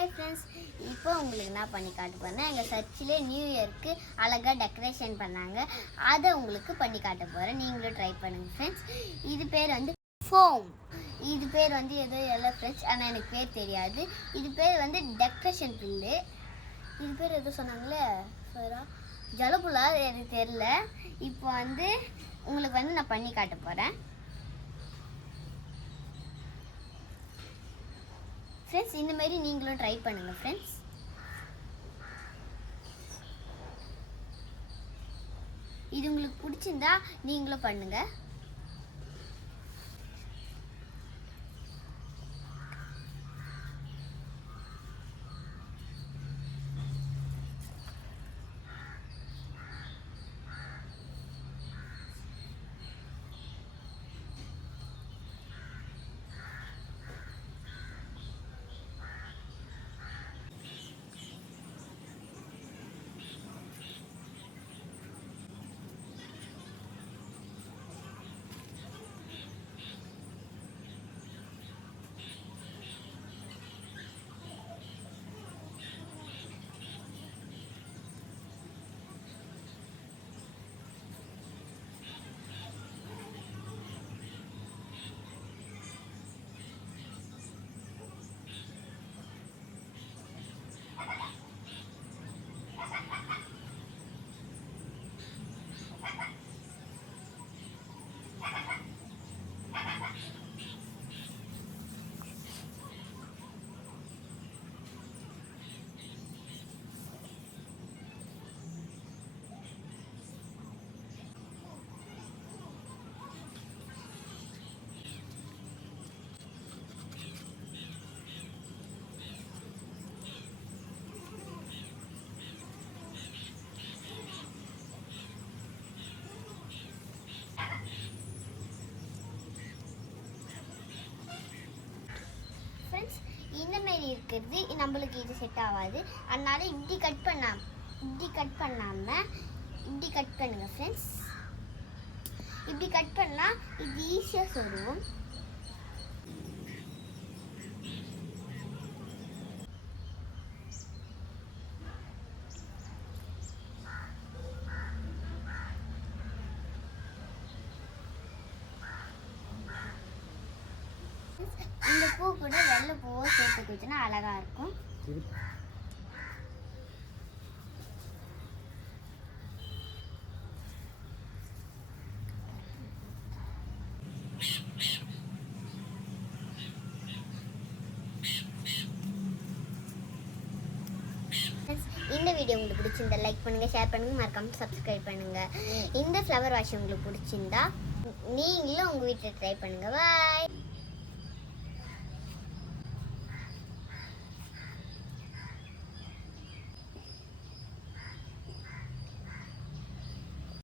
Hi friends இப்போ உங்களுக்கு என்ன பண்ணி காட்ட போகிறேன் எங்கள் சர்ச்சிலே நியூ இயர்க்கு அழகாக டெக்கரேஷன் பண்ணாங்க. அதை உங்களுக்கு பண்ணி காட்ட போகிறேன் நீங்களும் ட்ரை பண்ணுங்கள் ஃப்ரெண்ட்ஸ் இது பேர் வந்து ஃபோம் இது பேர் வந்து ஏதோ எல்லாம் ஃப்ரெண்ட்ஸ் ஆனால் எனக்கு பேர் தெரியாது. இது பேர் வந்து டெக்கரேஷன் பில்லு இது பேர் ஏதோ சொன்னாங்களே சரா? ஜலபுலா எனக்கு தெரில இப்போ வந்து உங்களுக்கு வந்து நான் பண்ணி காட்ட போகிறேன் ஃப்ரெண்ட்ஸ் இந்த மாதிரி நீங்களும் ட்ரை பண்ணுங்கள் ஃப்ரெண்ட்ஸ் இது உங்களுக்கு பிடிச்சிருந்தா நீங்களும் பண்ணுங்கள் இந்த மாரி இருக்கிறது நம்மளுக்கு இது செட் ஆகாது. அதனால இப்படி கட் பண்ணாம இப்படி கட் பண்ணாமல் இப்படி கட் பண்ணுங்க ஃப்ரெண்ட்ஸ் இப்படி கட் பண்ணால் இது ஈஸியாக சொல்லுவோம். இந்த பூ கூட வெள்ளை கூட சேர்த்து குச்சினா அழகா இருக்கும். இந்த வீடியோ உங்களுக்கு பிடிச்சிருந்தா லைக் பண்ணுங்க ஷேர் பண்ணுங்க மறக்காம சப்ஸ்கிரைப் பண்ணுங்க. இந்த ஃப்ளவர் வாஷ் உங்களுக்கு பிடிச்சிருந்தா நீங்களும் உங்க வீட்டில் ட்ரை பண்ணுங்க. பாய்